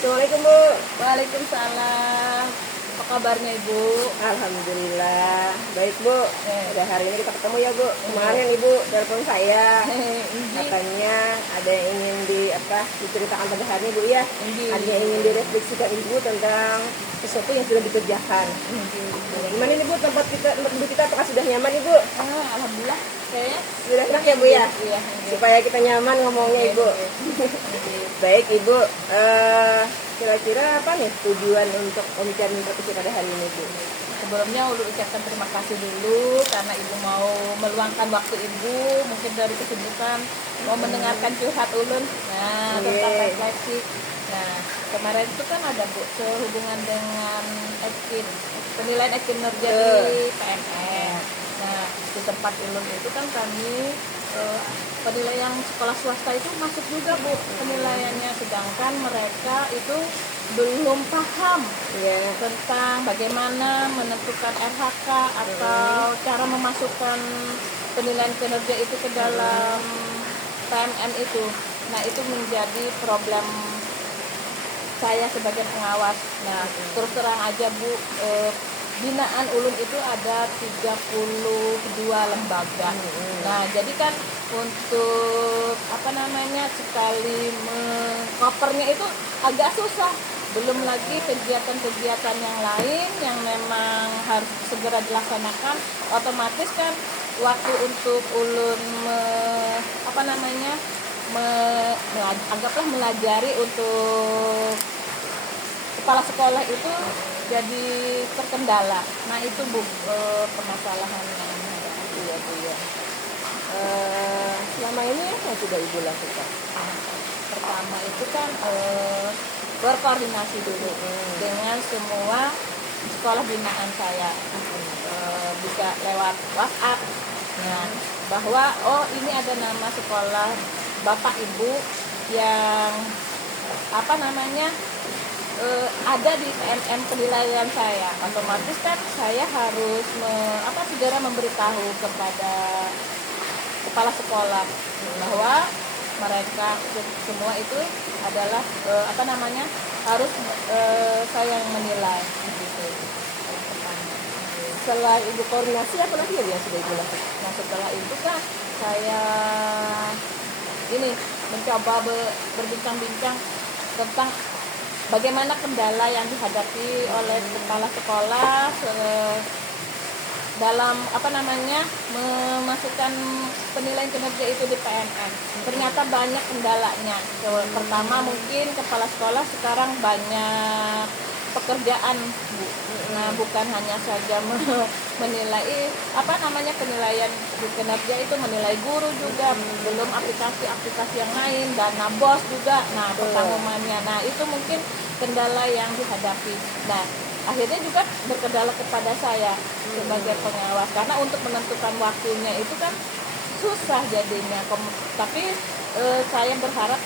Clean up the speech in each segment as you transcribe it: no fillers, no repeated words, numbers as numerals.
Assalamualaikum Bu. Waalaikumsalam. Apa kabarnya Ibu? Alhamdulillah baik Bu. Udah hari ini kita ketemu ya Bu. Kemarin Ibu telepon saya, katanya ada yang ingin diceritakan pada hari ini Bu ya. Ada yang ingin direfleksikan Ibu tentang sesuatu yang sudah dikerjakan. Gimana nih Bu, tempat duduk kita apakah sudah nyaman Ibu? Alhamdulillah. Kayaknya Sudah enak ya Bu ya? Iya. Supaya kita nyaman ngomongnya Ibu. Baik Ibu, kira-kira apa nih tujuan untuk pembicaraan kita pada hari ini Bu? Sebelumnya Ulu ucapkan terima kasih dulu karena Ibu mau meluangkan waktu Ibu, mungkin dari kesibukan mau mendengarkan curhat Ulun. Nah, tentang refleksi. Nah, kemarin itu kan ada Bu sehubungan dengan penilaian kinerja di PNS. Nah, di tempat Ulun itu kan kami penilaian sekolah swasta itu masuk juga Bu penilaiannya, sedangkan mereka itu belum paham tentang bagaimana menentukan RHK atau cara memasukkan penilaian kinerja itu ke dalam PMM itu. Nah, itu menjadi problem saya sebagai pengawas. Nah, terus terang aja Bu, binaan Ulun itu ada 32 lembaga. Nah, jadi kan untuk sekali mengcovernya itu agak susah. Belum lagi kegiatan-kegiatan yang lain yang memang harus segera dilaksanakan, otomatis kan waktu untuk Ulun anggaplah melajari untuk kepala sekolah itu jadi terkendala. Nah, itu Bu permasalahan yang menghadapi ya Bu ya. Selama ini apa yang sudah Ibu lakukan? Pertama itu kan berkoordinasi dulu dengan semua sekolah binaan saya, bisa lewat WhatsApp. Nah, bahwa ini ada nama sekolah Bapak Ibu yang ada di PMM penilaian saya. Otomatis kan saya harus segera memberitahu kepada kepala sekolah bahwa mereka semua itu adalah harus saya yang menilai gitu. Setelah Ibu koordinasi apa lagi yang sudah Ibu lakukan? Nah, setelah itu kan saya mencoba berbincang-bincang tentang bagaimana kendala yang dihadapi oleh kepala sekolah dalam memasukkan penilaian kinerja itu di PNS. Ternyata banyak kendalanya. Pertama, mungkin kepala sekolah sekarang banyak pekerjaan Bu. Nah, bukan hanya saja menilai penilaian kinerja itu, menilai guru juga, belum aplikasi-aplikasi yang lain, dana BOS juga. Nah, pengumumannya. Nah, itu mungkin kendala yang dihadapi. Nah, akhirnya juga berkendala kepada saya sebagai pengawas, karena untuk menentukan waktunya itu kan susah jadinya. Tapi saya berharap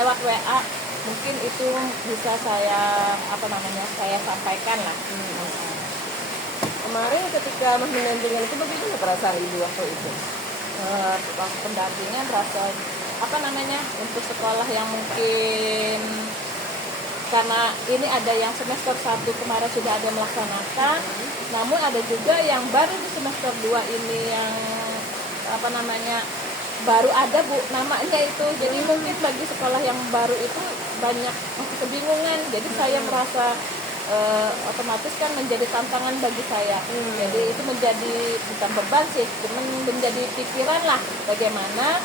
lewat WA mungkin itu bisa saya sampaikan lah. Kemarin ketika mendampingan itu bagaimana perasaan Ibu waktu itu? Waktu pendampingan berasa untuk sekolah yang mungkin karena ini ada yang semester 1 kemarin sudah ada melaksanakan, namun ada juga yang baru di semester 2 ini yang baru ada Bu namanya itu. Jadi mungkin bagi sekolah yang baru itu banyak masih kebingungan. Jadi saya merasa otomatis kan menjadi tantangan bagi saya. Jadi itu menjadi bukan beban sih, cuma menjadi pikiran lah bagaimana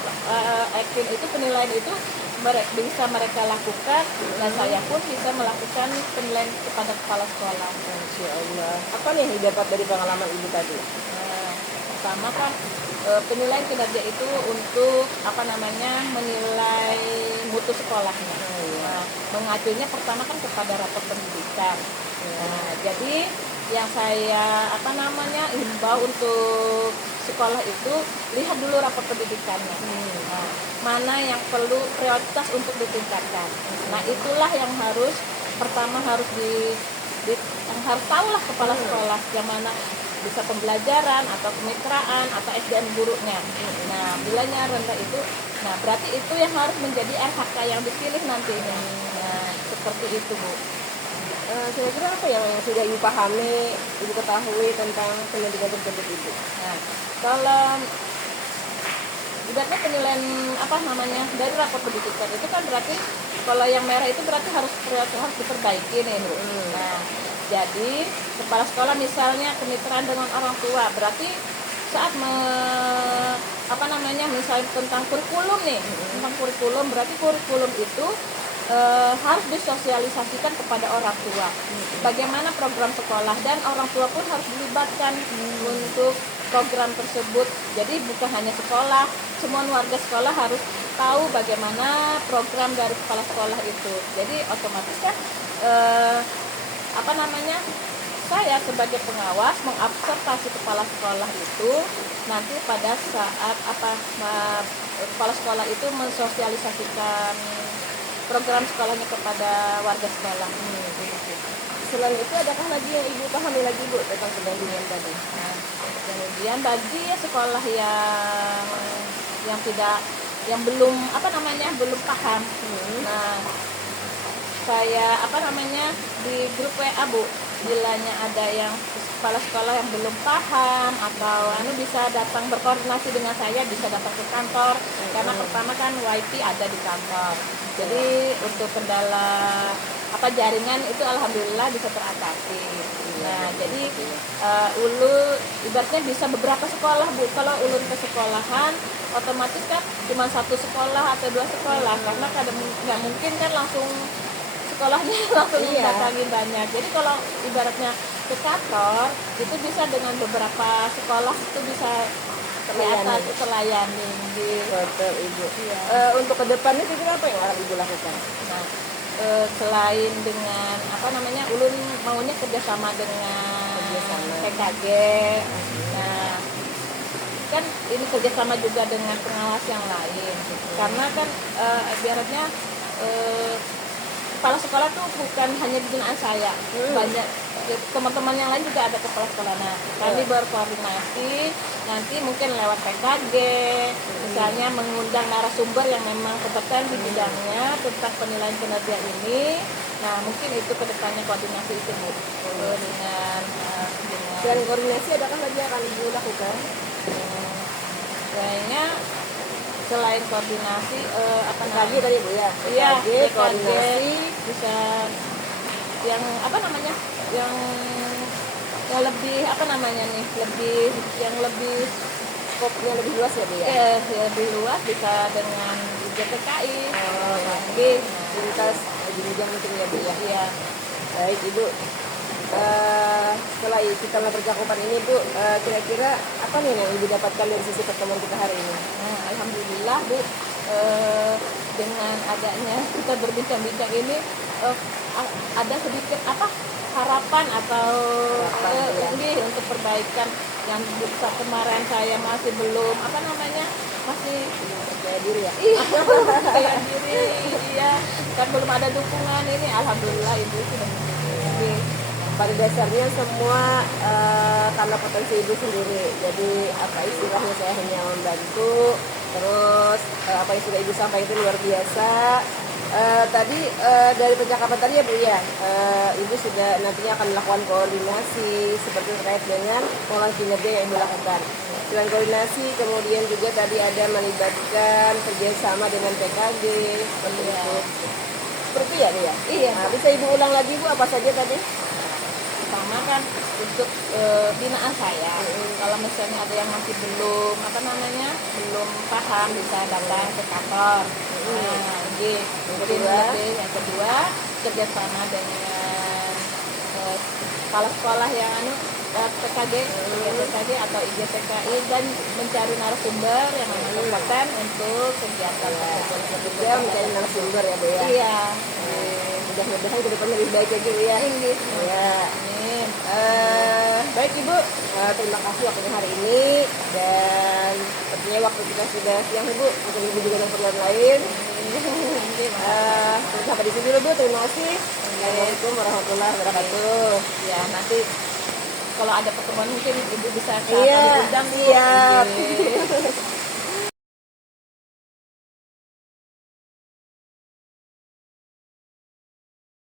penilaian itu bisa mereka lakukan, dan saya pun bisa melakukan penilaian kepada kepala sekolah. Masya Allah. Apa nih yang didapat dari pengalaman Ibu tadi? Pertama kan penilaian kinerja itu untuk menilai mutu sekolahnya. Nah, mengacunya pertama kan kepada rapor pendidikan. Nah, jadi yang saya himbau untuk sekolah itu lihat dulu rapor pendidikannya. Nah, mana yang perlu prioritas untuk ditingkatkan. Nah, itulah yang pertama harus tahulah kepala sekolah yang mana bisa pembelajaran atau kemitraan atau SDM gurunya. Nah, bilanya rendah itu, nah berarti itu yang harus menjadi RHK yang dipilih nantinya. Nah, seperti itu, Bu. Kira-kira apa yang sudah ibu pahami, ibu ketahui tentang pendidikan tersebut ibu? Nah, kalau ibaratnya penilaian apa namanya dari rapor pendidikan itu kan berarti kalau yang merah itu berarti harus diperbaiki nih, Bu. Nah, jadi kepala sekolah misalnya kemitraan dengan orang tua, berarti saat apa namanya misalnya tentang kurikulum nih, tentang kurikulum berarti kurikulum itu harus disosialisasikan kepada orang tua. Bagaimana program sekolah dan orang tua pun harus dilibatkan untuk program tersebut. Jadi bukan hanya sekolah, semua warga sekolah harus tahu bagaimana program dari kepala sekolah itu. Jadi otomatis kan apa namanya saya sebagai pengawas mengobservasi kepala sekolah itu nanti pada saat kepala sekolah itu mensosialisasikan program sekolahnya kepada warga sekolah. Selain itu adakah lagi yang ibu pahami lagi Bu tentang pendampingan tadi? Nah, kemudian bagi sekolah yang tidak yang belum apa namanya belum paham, nah saya apa namanya di grup WA Bu, bilanya ada yang kepala sekolah yang belum paham atau bisa datang berkoordinasi dengan saya, bisa datang ke kantor karena pertama kan wifi ada di kantor. Jadi untuk kendala apa jaringan itu alhamdulillah bisa teratasi. Nah, jadi ibaratnya bisa beberapa sekolah Bu. Kalau ulun ke sekolahan otomatis kan cuma satu sekolah atau dua sekolah karena kadang nggak mungkin kan langsung sekolahnya langsung datangin banyak. Jadi kalau ibaratnya ke kantor itu bisa dengan beberapa sekolah itu bisa terlayani di Betul ibu. Iya. Untuk kedepannya kira-kira apa yang akan ibu lakukan? Nah, selain dengan apa namanya ulun maunya kerjasama dengan PKG. Nah, kan ini kerjasama juga dengan pengawas yang lain karena kan ibaratnya kepala sekolah tuh bukan hanya di binaan saya, banyak teman-teman yang lain juga ada kepala sekolah. Nah, kami berkoordinasi nanti mungkin lewat PKG, misalnya mengundang narasumber yang memang kompeten di bidangnya tentang penilaian kinerja ini. Nah, mungkin itu kedepannya koordinasi itu Bu. Dengan Selain koordinasi adakah lagi yang akan ibu lakukan? kayaknya selain koordinasi apa Lagi tadi Bu ya? Iya, PKG, koordinasi. bisa yang apa namanya yang lebih apa namanya nih lebih Skopnya lebih luas ya Bu ya? lebih luas bisa dengan IJTKI Oke. Lintas jenjang mungkin ya Bu ya? Iya. Baik Ibu. Setelah kita melakukan percakapan ini Bu, kira-kira apa nih yang Ibu dapatkan dari sisi pertemuan kita hari ini? Alhamdulillah Bu, dengan adanya kita berbincang-bincang ini ada sedikit harapan atau ini untuk perbaikan yang bisa kemarin saya masih belum masih Percaya diri ya? iya percaya diri iya kan belum ada dukungan ini alhamdulillah Ibu sudah menjadi. Pada dasarnya semua karena potensi ibu sendiri. Jadi apa istilahnya saya hanya membantu. Terus apa yang sudah ibu sampaikan itu luar biasa. Tadi dari percakapan tadi ya Bu ya, ibu sudah nantinya akan melakukan koordinasi seperti terkait dengan pengelolaan kinerja yang ibu lakukan. Selain koordinasi, kemudian juga tadi ada melibatkan kerjasama dengan PKG seperti itu. Seperti ya Bu ya? Iya. Nah, bisa ibu ulang lagi Bu apa saja tadi? Pertama kan untuk binaan saya kalau misalnya ada yang masih belum belum paham bisa datang ke kantor. Nah, ini yang kedua kerjasama dengan kepala sekolah yang PKG atau IJTKI dan mencari narasumber yang memang kompeten untuk kegiatan tersebut. Juga mencari narasumber ya Bu ya? Iya. Mudah-mudahan ke depannya lebih baik lagi Bu ya? Ya. Amin. Baik Ibu, terima kasih waktunya hari ini dan sepertinya waktu kita sudah siang Ibu, mungkin Ibu juga ada keperluan lain. Sampai di sini dulu Bu, terima kasih. Assalamualaikum warahmatullahi wabarakatuh. Ya nanti kalau ada pertemuan mungkin Ibu bisa Iya, undang Bu. siap. Oke.